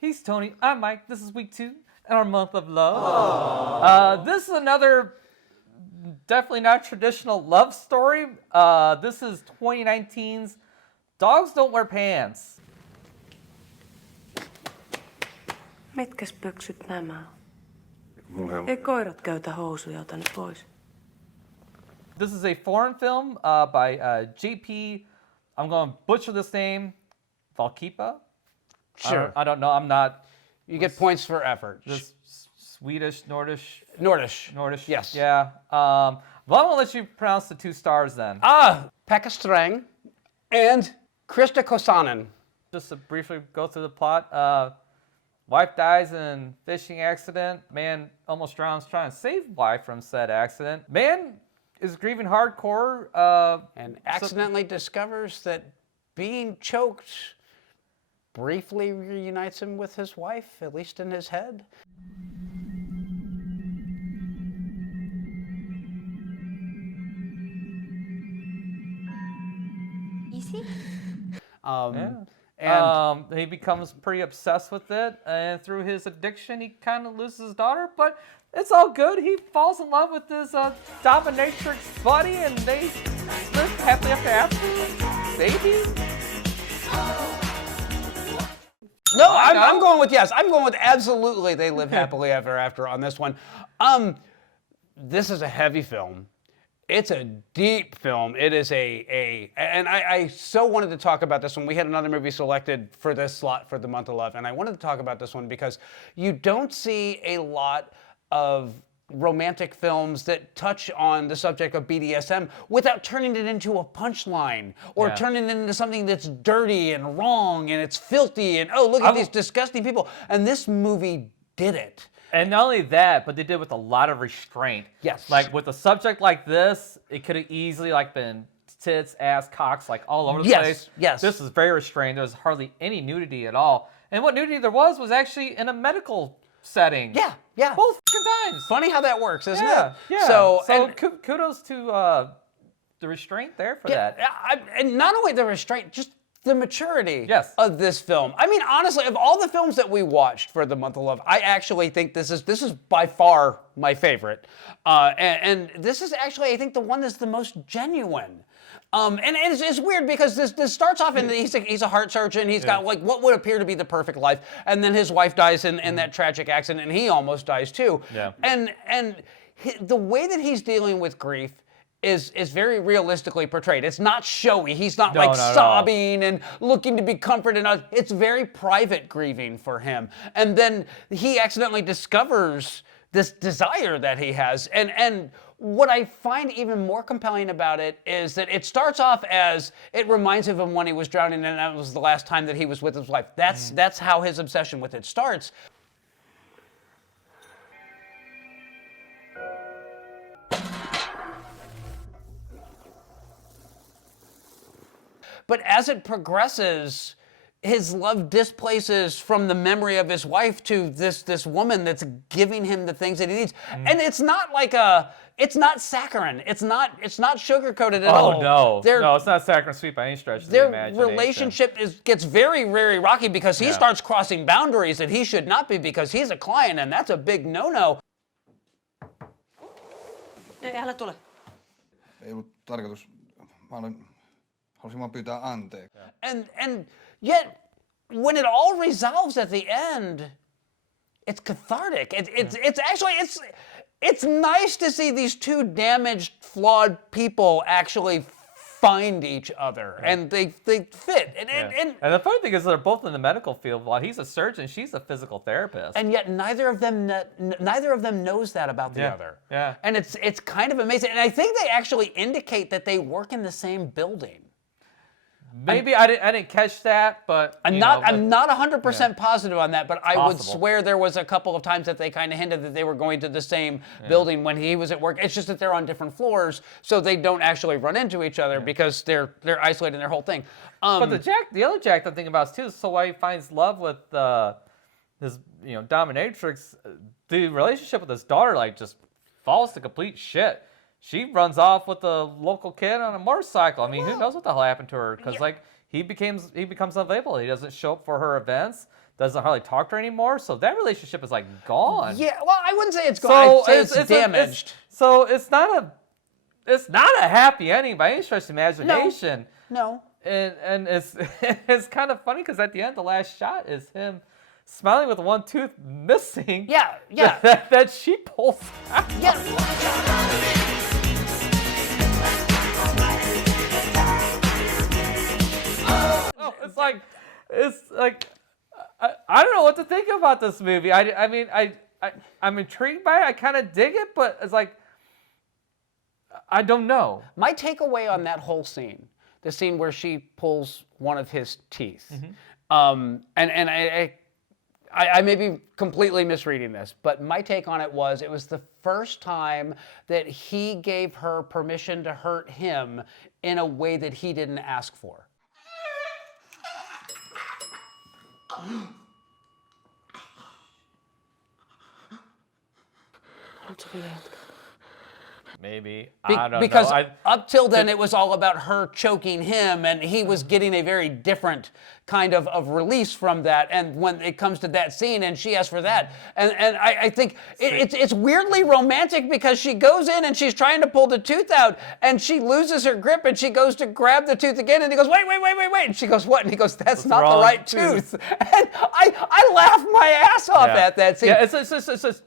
He's Tony. I'm Mike. This is week 2 in our month of love. This is another definitely not traditional love story. This is 2019's Dogs Don't Wear Pants. Mitkäs pöksyt nämä on? Mulla Ei koirat käytä housuja, ota ne pois. This is a foreign film by JP. I'm going to butcher this name. Valkeapa? Sure. I don't know. I'm not You get points for effort. this Swedish, Nordish. Nordish. Yes. Yeah. Well, I'm going to let you pronounce the 2 stars then. Pekka Strang and Krista Kosanen. Just to briefly go through the plot. Wife dies in fishing accident. Man almost drowns trying to save wife from said accident. Man is grieving hardcore. And accidentally discovers that being choked briefly reunites him with his wife, at least in his head. Easy? And he becomes pretty obsessed with it, and through his addiction, he kind of loses his daughter. But it's all good. He falls in love with his dominatrix buddy, and they live happily ever after. Maybe. No, I'm going with yes. I'm going with absolutely they live happily ever after on this one. This is a heavy film. It's a deep film. It is and I so wanted to talk about this one. We had another movie selected for this slot for the month of love, and I wanted to talk about this one because you don't see a lot of romantic films that touch on the subject of BDSM without turning it into a punchline or turning it into something that's dirty and wrong and it's filthy and look at these disgusting people. And this movie did it. And not only that, but they did it with a lot of restraint. Yes. Like with a subject like this, it could have easily been tits, ass, cocks, all over the place. Yes. This is very restrained. There was hardly any nudity at all. And what nudity there was actually in a medical setting. Yeah. Both times. Funny how that works, isn't Yeah. it? Yeah. So kudos to the restraint there for that. And not only the restraint, just the maturity Yes. of this film. I mean, honestly, of all the films that we watched for the month of love, I actually think this is by far my favorite. And this is actually, I think, the one that's the most genuine. And it's weird because this starts off and he's a heart surgeon. He's got what would appear to be the perfect life, and then his wife dies in that tragic accident, and he almost dies too. Yeah. And the way that he's dealing with grief is very realistically portrayed. It's not showy. He's not sobbing and looking to be comforted. It's very private grieving for him. And then he accidentally discovers this desire that he has. And what I find even more compelling about it is that it starts off as it reminds him of when he was drowning and that was the last time that he was with his wife. That's how his obsession with it starts. But as it progresses, his love displaces from the memory of his wife to this woman that's giving him the things that he needs. And it's not it's not saccharine. It's not sugar-coated at all. Oh, no, it's not saccharine sweet by any stretch of the Their imagination. relationship gets very, very rocky because he starts crossing boundaries that he should not be because he's a client, and that's a big no-no. Ei, älä tule. ei ollut tarkoitus. Halusin vaan pyytää anteeksi. And yet, when it all resolves at the end, it's cathartic. It's actually it's nice to see these two damaged, flawed people actually find each other and they fit. And the funny thing is they're both in the medical field. While he's a surgeon, she's a physical therapist. And yet neither of them knows that about the other. Yeah. And it's kind of amazing. And I think they actually indicate that they work in the same building. Maybe I didn't catch that, but I'm not 100% positive on that, but I would Possible. swear there was a couple of times that they kind of hinted that they were going to the same building when he was at work. It's just that they're on different floors, so they don't actually run into each other because they're isolated in their whole thing. But the other Jack I'm thinking about too. So why he finds love with his dominatrix, the relationship with his daughter just falls to complete shit. She runs off with the local kid on a motorcycle. I mean, who knows what the hell happened to her? Because he becomes unavailable. He doesn't show up for her events. doesn't hardly talk to her anymore. So that relationship is like gone. Yeah, well, I wouldn't say it's gone. I'd say it's damaged. It's not a happy ending by any stretch of the imagination. No. And it's it's kind of funny because at the end, the last shot is him smiling with one tooth missing. Yeah. That she pulls out. Yeah. Oh, it's like I don't know what to think about this movie. I mean I'm intrigued by it. I kind of dig it, but it's like I don't know. My takeaway on that whole scene, the scene where she pulls one of his teeth, and I may be completely misreading this, but my take on it was the first time that he gave her permission to hurt him in a way that he didn't ask for. Maybe I don't Because know. up till then, it was all about her choking him, and he was getting a very different kind of release from that. And when it comes to that scene, and she asks for that, and I think it's weirdly romantic because she goes in and she's trying to pull the tooth out, and she loses her grip, and she goes to grab the tooth again, and he goes, wait, and she goes, what? And he goes, that's not the wrong right tooth. And I laughed my ass off at that scene. Yeah,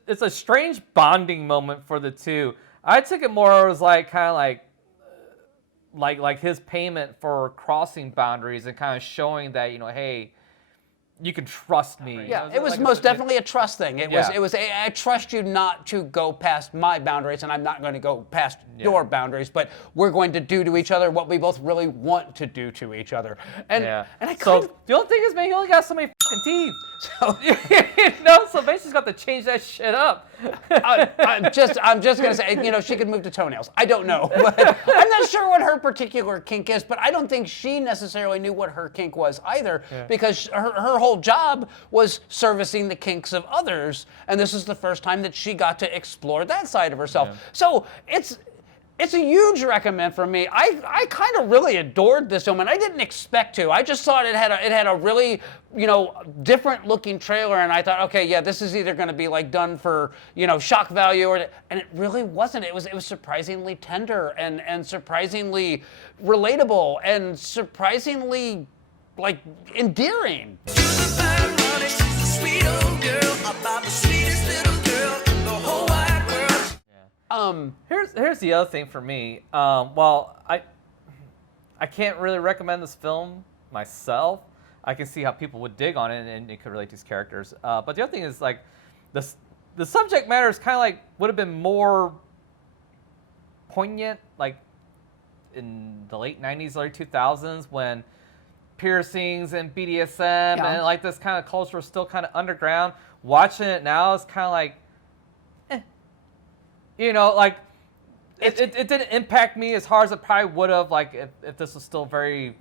it's a strange bonding moment for the two. I took it more as like kind of like his payment for crossing boundaries and kind of showing that, you know, hey, you can trust me. Yeah, You know, it was like most definitely a trust thing. It Yeah. was I trust you not to go past my boundaries, and I'm not going to go past your boundaries, but we're going to do to each other what we both really want to do to each other. And Yeah. and I So kind of, the only thing is, man, he only got so many fucking teeth. So you know, so basically got to change that shit up. I'm just gonna say, you know, she could move to toenails. I don't know, but I'm not sure what her particular kink is. But I don't think she necessarily knew what her kink was either, because her whole job was servicing the kinks of others, and this is the first time that she got to explore that side of herself. Yeah. So it's a huge recommend for me. I kind of really adored this film, and I didn't expect to. I just thought it had a really, you know, different looking trailer, and I thought, okay, yeah, this is either going to be like done for, you know, shock value, and it really wasn't. It was surprisingly tender and surprisingly relatable and surprisingly like endearing. Here's the other thing for me. Well, I can't really recommend this film myself. I can see how people would dig on it and it could relate to these characters. But the other thing is like the subject matter is kind of like would have been more poignant like in the late 90s, early 2000s when piercings and BDSM and like this kind of culture was still kind of underground. Watching it now is kind of like, you know, like it didn't impact me as hard as it probably would have like if this was still very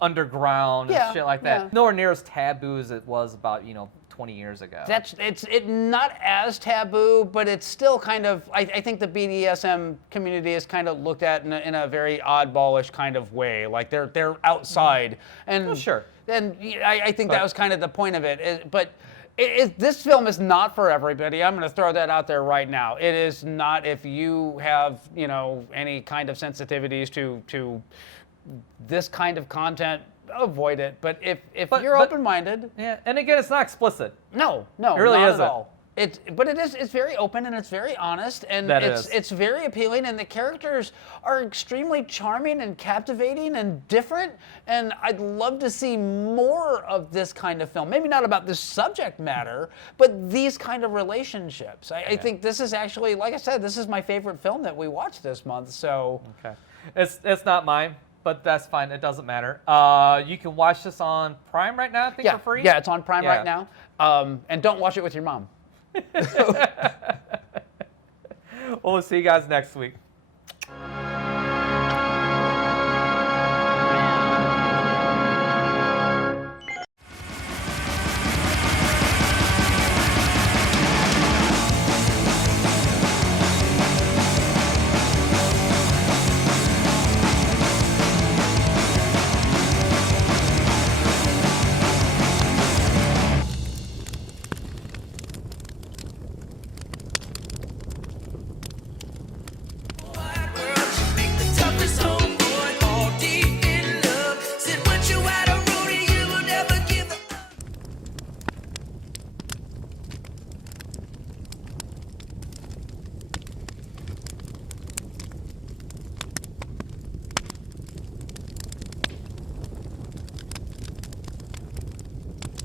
underground and shit like that. Yeah. Nowhere near as taboo as it was about, you know, 20 years ago. It's not as taboo, but it's still kind of. I think the BDSM community is kind of looked at in a very oddballish kind of way. Like they're outside, and sure. And I think that was kind of the point of it. But this film is not for everybody. I'm going to throw that out there right now. It is not if you have, you know, any kind of sensitivities to this kind of content. Avoid it. But if you're open-minded, Yeah, and again, it's not explicit. no, It really not isn't. at all. It's very open and it's very honest and it's very appealing, and the characters are extremely charming and captivating and different, and I'd love to see more of this kind of film. Maybe not about this subject matter, but these kind of relationships. I think this is actually, like I said, this is my favorite film that we watched this month. So Okay, it's not mine, but that's fine. It doesn't matter. You can watch this on Prime right now, I think, for free. yeah, it's on Prime Yeah. right now. And don't watch it with your mom. We'll see you guys next week.